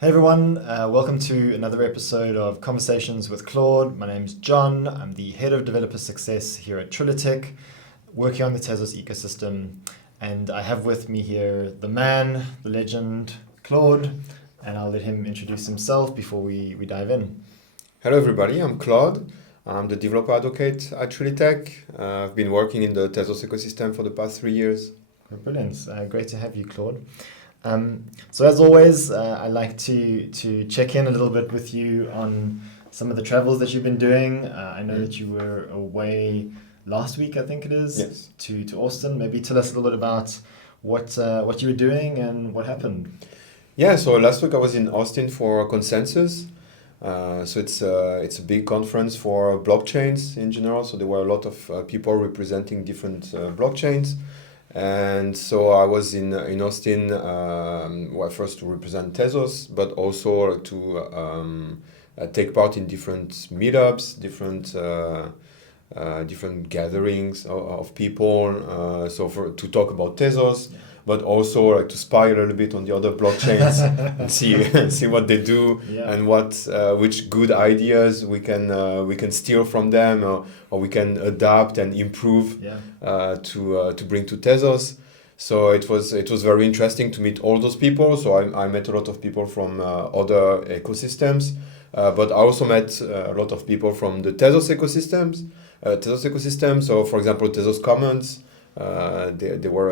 Hey everyone, welcome to another episode of Conversations with Claude. My name's John. I'm the head of developer success here at Trilitech, working on the Tezos ecosystem. And I have with me here the man, the legend, Claude, and I'll let him introduce himself before we dive in. Hello everybody, I'm Claude. I'm the developer advocate at Trilitech. I've been working in the Tezos ecosystem for the past 3 years. Brilliant. Great to have you, Claude. So as always, I like to check in a little bit with you on some of the travels that you've been doing. I know that you were away last week, I think it is, Yes. to Austin. Maybe tell us a little bit about what you were doing and what happened. Yeah, so last week I was in Austin for Consensus. So it's a big conference for blockchains in general. So there were a lot of people representing different blockchains. And so I was in Austin, well, first to represent Tezos, but also to take part in different meetups, different gatherings of people. So to talk about Tezos, but also like to spy a little bit on the other blockchains and see what they do Yeah. and which good ideas we can steal from them, or we can adapt and improve Yeah. to bring to Tezos. So it was very interesting to meet all those people. So I met a lot of people from other ecosystems, but I also met a lot of people from the Tezos ecosystem. So for example, Tezos Commons. There were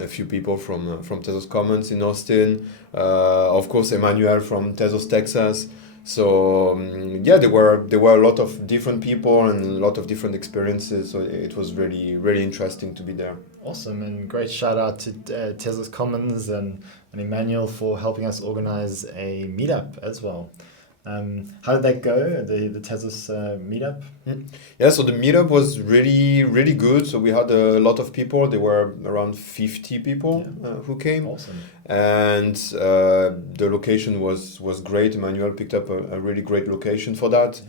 a few people from Tezos Commons in Austin. Of course, Emmanuel from Tezos Texas. So yeah, there were a lot of different people and a lot of different experiences. So it was really really interesting to be there. Awesome, and great shout out to Tezos Commons and Emmanuel for helping us organize a meetup as well. How did that go, the Tezos meetup? Yeah, so the meetup was really really good. So we had a lot of people. There were around 50 people who came. Awesome. And the location was great. Emmanuel picked up a really great location for that.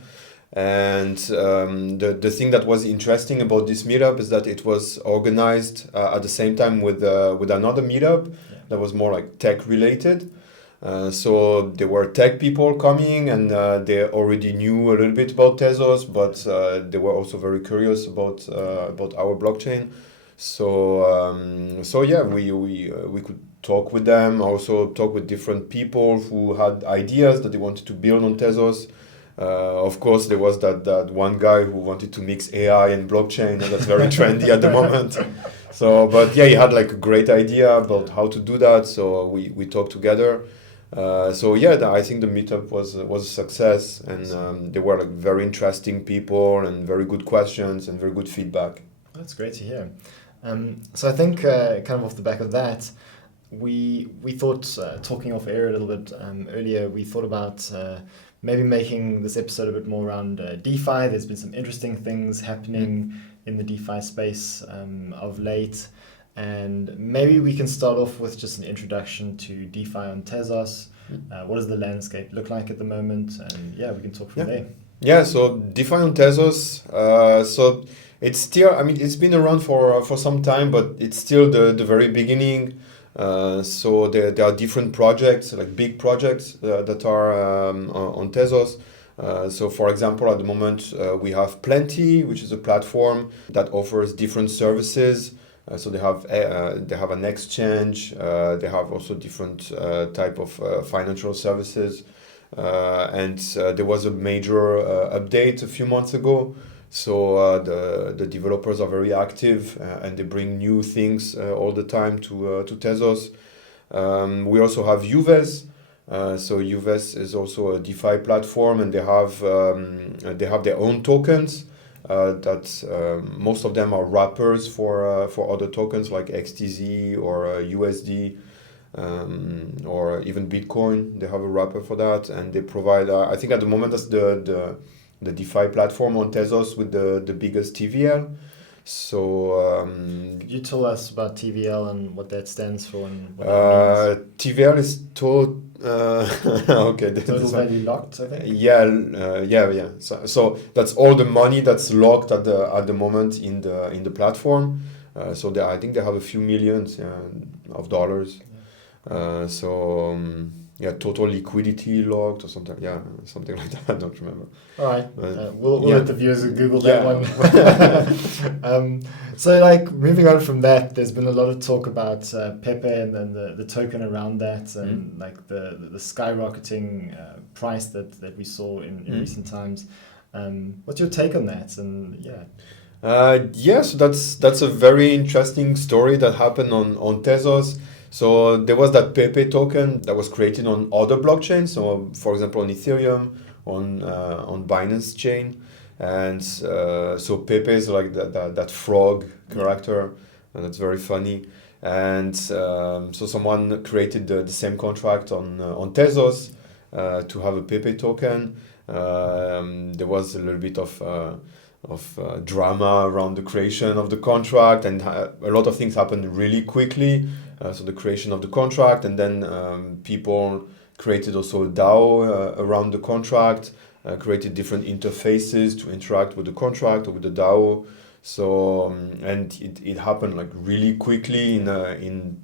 And the thing that was interesting about this meetup is that it was organized at the same time with another meetup that was more like tech related. So there were tech people coming, and they already knew a little bit about Tezos, but they were also very curious about our blockchain. So yeah, we could talk with them, also talk with different people who had ideas that they wanted to build on Tezos. Of course, there was that one guy who wanted to mix AI and blockchain, and that's very trendy at the moment. So, but yeah, he had like a great idea about how to do that. So we talked together. So yeah, I think the meetup was a success, and there were like very interesting people and very good questions and very good feedback. That's great to hear. So I think kind of off the back of that, we thought, talking off air a little bit earlier, we thought about maybe making this episode a bit more around DeFi. There's been some interesting things happening in the DeFi space of late. And maybe we can start off with just an introduction to DeFi on Tezos. What does the landscape look like at the moment? And yeah, we can talk from there. Yeah, so DeFi on Tezos. So it's still, I mean, it's been around for some time, but it's still the very beginning. So there are different projects, like big projects that are on Tezos. So for example, at the moment, we have Plenty, which is a platform that offers different services. So they have an exchange. They have also different type of financial services. And there was a major update a few months ago. So the developers are very active, and they bring new things all the time to Tezos. We also have Youves. So Youves is also a DeFi platform, and they have their own tokens. That most of them are wrappers for other tokens like XTZ or USD, or even Bitcoin. They have a wrapper for that, and they provide. I think at the moment that's the DeFi platform on Tezos with the biggest TVL. So Could you tell us about TVL and what that stands for and what that means? TVL is okay. Total value locked, I think. Yeah. So that's all the money that's locked at the moment in the platform. I think they have a few millions of dollars. total liquidity logged or something. Yeah, something like that. I don't remember. All right, But, we'll yeah. let the viewers Google Yeah. that one. So, like, moving on from that, there's been a lot of talk about Pepe and then the token around that, and like the skyrocketing price that we saw in recent times. What's your take on that? And So that's a very interesting story that happened on Tezos. So there was that Pepe token that was created on other blockchains. So for example, on Ethereum, on Binance chain, and so Pepe is like that frog character, and that's very funny. And so someone created the same contract on Tezos to have a Pepe token. There was a little bit of drama around the creation of the contract, and a lot of things happened really quickly. So the creation of the contract, and then people created also a DAO around the contract, created different interfaces to interact with the contract or with the DAO. So and it happened like really quickly in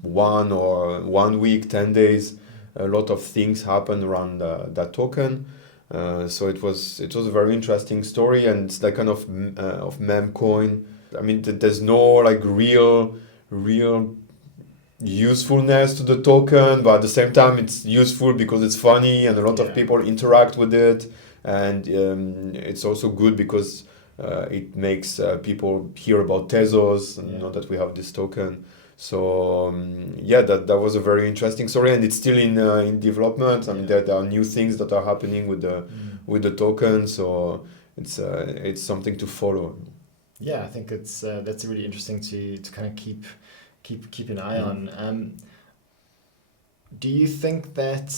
1 week, 10 days. A lot of things happened around that token. So it was a very interesting story, and it's that kind of meme coin. I mean, there's no like real usefulness to the token, but at the same time it's useful because it's funny and a lot of people interact with it, and it's also good because it makes people hear about Tezos and know that we have this token. So that was a very interesting story, and it's still in development. I mean, there are new things that are happening with the token, so it's something to follow. Yeah, I think it's that's really interesting to kind of keep an eye on. Do you think that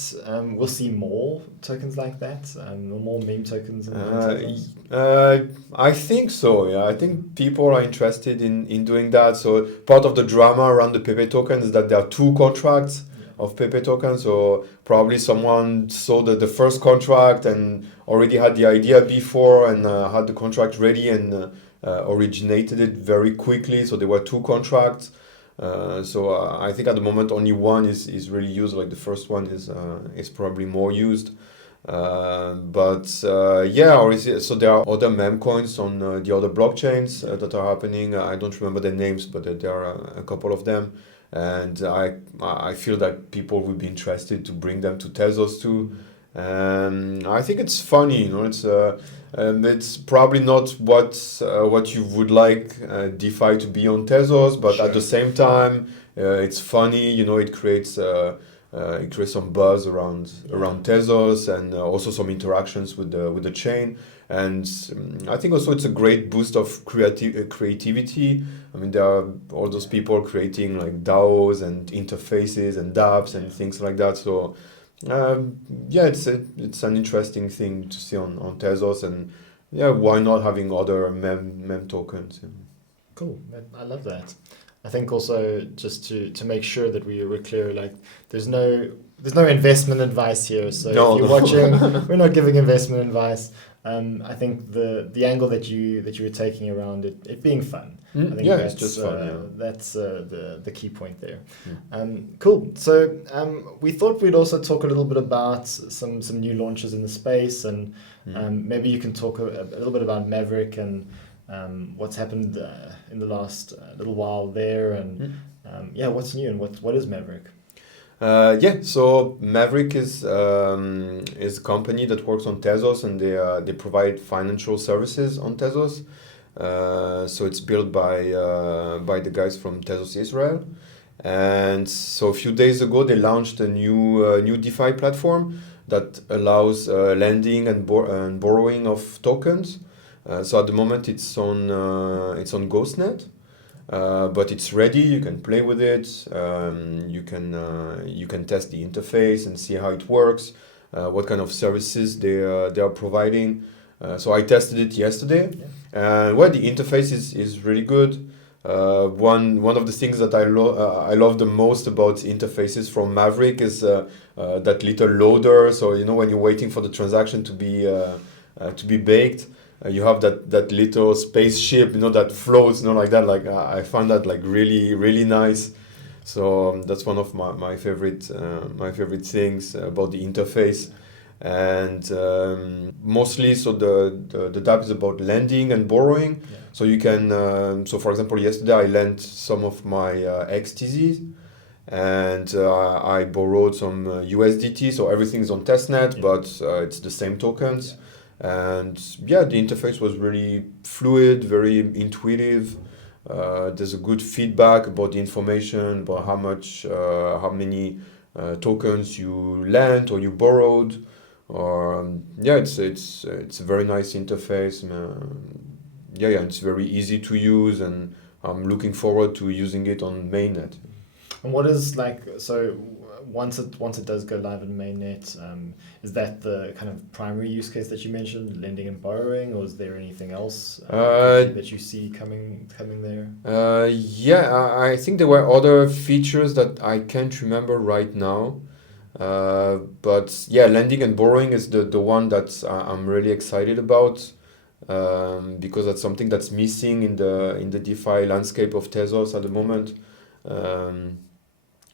we'll see more tokens like that, or more meme tokens? I think so. Yeah, I think people are interested in doing that. So part of the drama around the Pepe token is that there are two contracts of Pepe token. So probably someone saw the first contract and already had the idea before and had the contract ready and originated it very quickly. So there were two contracts. So I think at the moment only one is really used. Like the first one is probably more used. So there are other meme coins on the other blockchains that are happening. I don't remember their names, but there are a couple of them, and I feel that people would be interested to bring them to Tezos too. I think it's funny, it's probably not what you would like DeFi to be on Tezos, but at the same time, it's funny. It creates some buzz around Tezos, and also some interactions with the chain. And I think also it's a great boost of creativity. I mean, there are all those people creating like DAOs and interfaces and dApps and things like that. So it's an interesting thing to see on Tezos, and why not having other mem tokens? Cool, I love that. I think also just to make sure that we're clear, like there's no investment advice here. So if you're watching, we're not giving investment advice. I think the angle that you were taking around it being fun. I think that's it's just fun. That's the key point there. Cool. So we thought we'd also talk a little bit about some new launches in the space, and maybe you can talk a little bit about Maverick and what's happened in the last little while there, and what's new and what is Maverick? So Maverick is a company that works on Tezos, and they provide financial services on Tezos. So it's built by the guys from Tezos Israel, and so a few days ago they launched a new DeFi platform that allows lending and borrowing of tokens. So at the moment it's on Ghostnet. But it's ready. You can play with it. You can test the interface and see how it works. What kind of services they are providing. So I tested it yesterday, and the interface is really good. One of the things that I love the most about interfaces from Maverick is that little loader. So when you're waiting for the transaction to be baked. You have that little spaceship, that floats, like that. Like I find that like really, really nice. So that's one of my favorite things about the interface. And mostly, so the dApp is about lending and borrowing. Yeah. So you can, so for example, yesterday I lent some of my XTZs, and I borrowed some USDT. So everything's on testnet, Yeah. but it's the same tokens. And yeah, the interface was really fluid, very intuitive. There's a good feedback about the information, about how many tokens you lent or you borrowed. Or yeah, it's a very nice interface. Yeah, it's very easy to use, and I'm looking forward to using it on Mainnet. And what is like, so once it does go live in Mainnet, is that the kind of primary use case that you mentioned, lending and borrowing, or is there anything else that you see coming there? Yeah, I think there were other features that I can't remember right now. But yeah, lending and borrowing is the one that I'm really excited about, because that's something that's missing in the DeFi landscape of Tezos at the moment.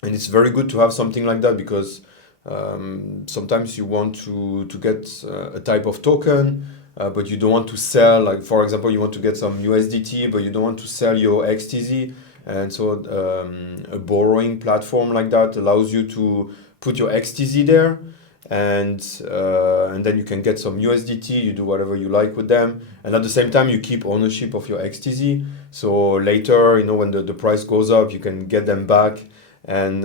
And it's very good to have something like that, because sometimes you want to get a type of token, but you don't want to sell. Like for example, you want to get some USDT, but you don't want to sell your XTZ. And so a borrowing platform like that allows you to put your XTZ there, and then you can get some USDT. You do whatever you like with them, and at the same time you keep ownership of your XTZ. So later, when the price goes up, you can get them back, and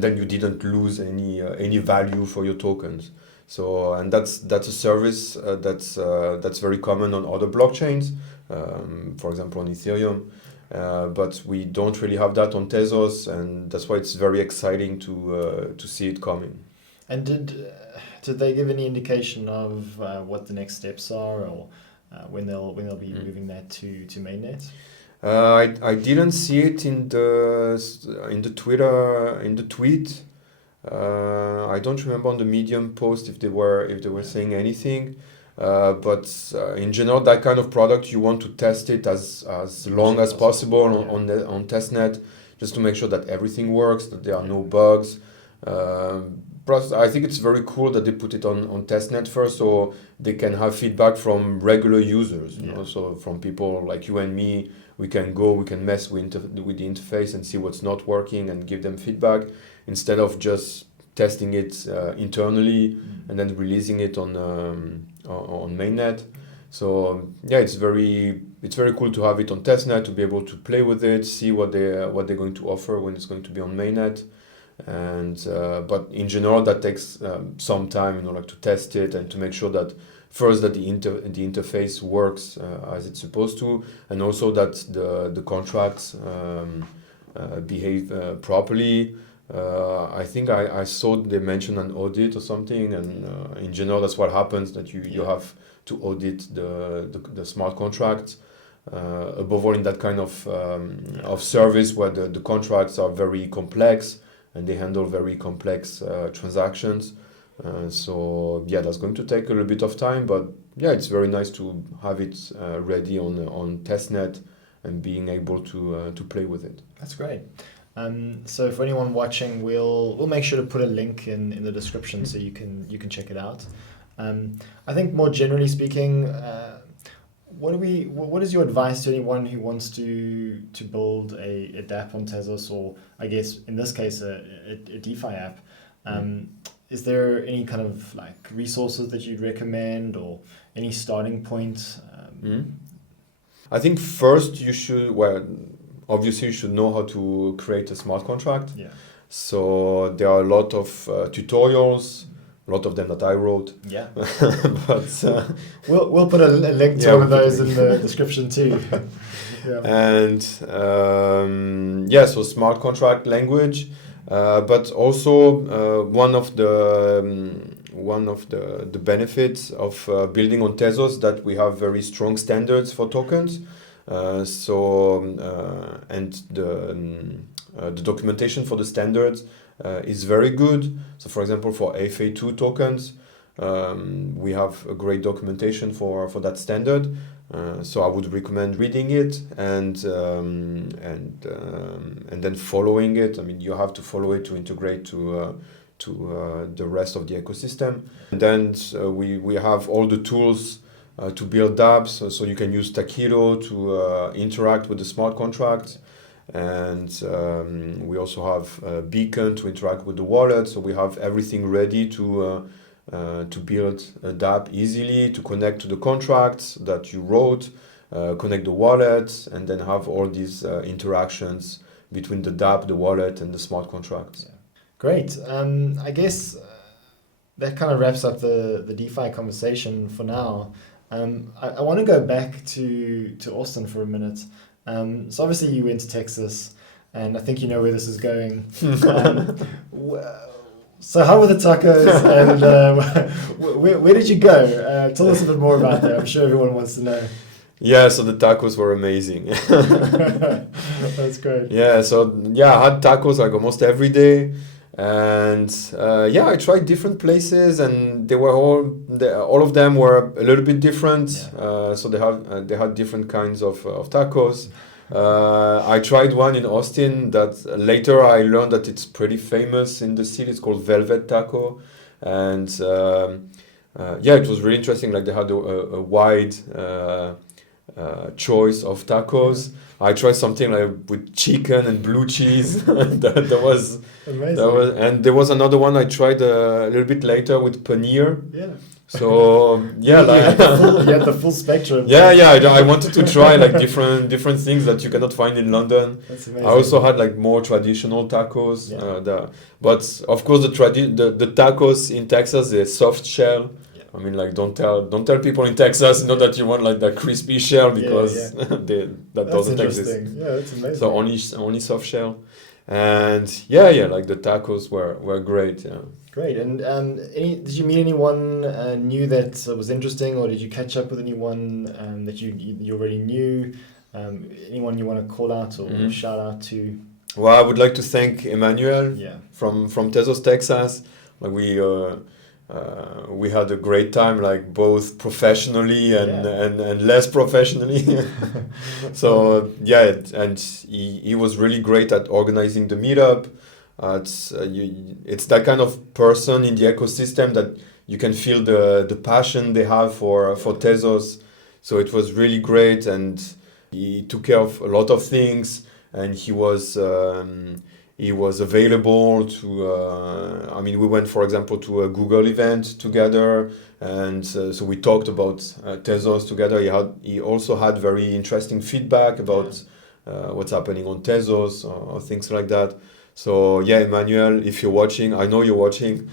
then you didn't lose any value for your tokens. So, and that's a service that's very common on other blockchains, for example on Ethereum. But we don't really have that on Tezos, and that's why it's very exciting to see it coming. And did they give any indication of what the next steps are, or when they'll be moving that to mainnet? I didn't see it in the tweet. I don't remember on the Medium post if they were saying anything. But in general, that kind of product, you want to test it as long as possible on testnet, just to make sure that everything works, that there are no bugs. Plus, I think it's very cool that they put it on testnet first, so they can have feedback from regular users. So from people like you and me, we can mess with the interface and see what's not working and give them feedback, instead of just testing it internally and then releasing it on mainnet. So yeah, it's very cool to have it on testnet, to be able to play with it, see what they're going to offer when it's going to be on mainnet. And but in general, that takes some time, like to test it and to make sure that first that the interface works as it's supposed to, and also that the contracts behave properly. I think I saw they mentioned an audit or something, and in general that's what happens, that you have to audit the smart contracts, above all in that kind of service where the contracts are very complex and they handle very complex transactions. So yeah, that's going to take a little bit of time, but yeah, it's very nice to have it ready on testnet and being able to play with it. That's great. So for anyone watching, we'll make sure to put a link in the description so you can check it out. I think more generally speaking, what is your advice to anyone who wants to build a dApp on Tezos, or I guess in this case a DeFi app? Is there any kind of like resources that you'd recommend, or any starting point? I think first you should, obviously you should know how to create a smart contract. Yeah. So there are a lot of tutorials, a lot of them that I wrote. Yeah. But we'll put a link to one of those in the description too. Yeah. And so smart contract language, but also one of the benefits of building on Tezos, that we have very strong standards for tokens. And the documentation for the standards is very good. So for example, for FA2 tokens, we have a great documentation for that standard. So I would recommend reading it and then following it. I mean, you have to follow it to integrate to the rest of the ecosystem. And then we have all the tools to build dApps, so you can use Taquito to interact with the smart contracts. And we also have Beacon to interact with the wallet. So we have everything ready to build a dApp easily, to connect to the contracts that you wrote, connect the wallet, and then have all these interactions between the dApp, the wallet, and the smart contracts. Yeah. Great. I guess that kind of wraps up the DeFi conversation for now. I want to go back to Austin for a minute. So obviously you went to Texas, and I think you know where this is going. So how were the tacos, and where did you go? Tell us a bit more about that. I'm sure everyone wants to know. Yeah, so the tacos were amazing. That's great. Yeah, so I had tacos like almost every day. And I tried different places, and they were all of them were a little bit different. Yeah. So they had different kinds of tacos. I tried one in Austin that later I learned that it's pretty famous in the city. It's called Velvet Taco, and it was really interesting. Like they had a wide choice of tacos. I tried something like with chicken and blue cheese. that was amazing. And there was another one I tried a little bit later with paneer. Yeah. So you had the full spectrum. I wanted to try like different things that you cannot find in London. That's amazing. I also had like more traditional tacos. But of course the tacos in Texas, they're soft shell. I mean, like, don't tell people in Texas, that you want like that crispy shell, because that doesn't exist. Yeah, that's amazing. So only soft shell, and like the tacos were great. Yeah. Great. And did you meet anyone new that was interesting, or did you catch up with anyone that you already knew? Anyone you want to call out or shout out to? Well, I would like to thank Emmanuel from Tezos, Texas. Like we had a great time, like both professionally and less professionally. So and he was really great at organizing the meetup. It's that kind of person in the ecosystem that you can feel the passion they have for Tezos. So it was really great, and he took care of a lot of things, and he was available to, we went, for example, to a Google event together, and so we talked about Tezos together. He also had very interesting feedback about what's happening on Tezos or things like that. So Emmanuel, if you're watching, I know you're watching.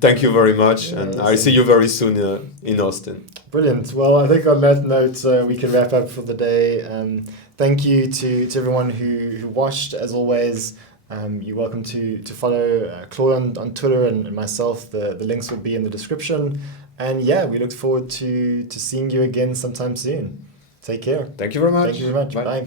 Thank you very much, and I'll see you very soon in Austin. Brilliant. Well, I think on that note, we can wrap up for the day. Thank you to everyone who watched. As always, you're welcome to follow Claude on Twitter and myself. The links will be in the description. And we look forward to seeing you again sometime soon. Take care. Thank you very much. Thank you very much. Bye.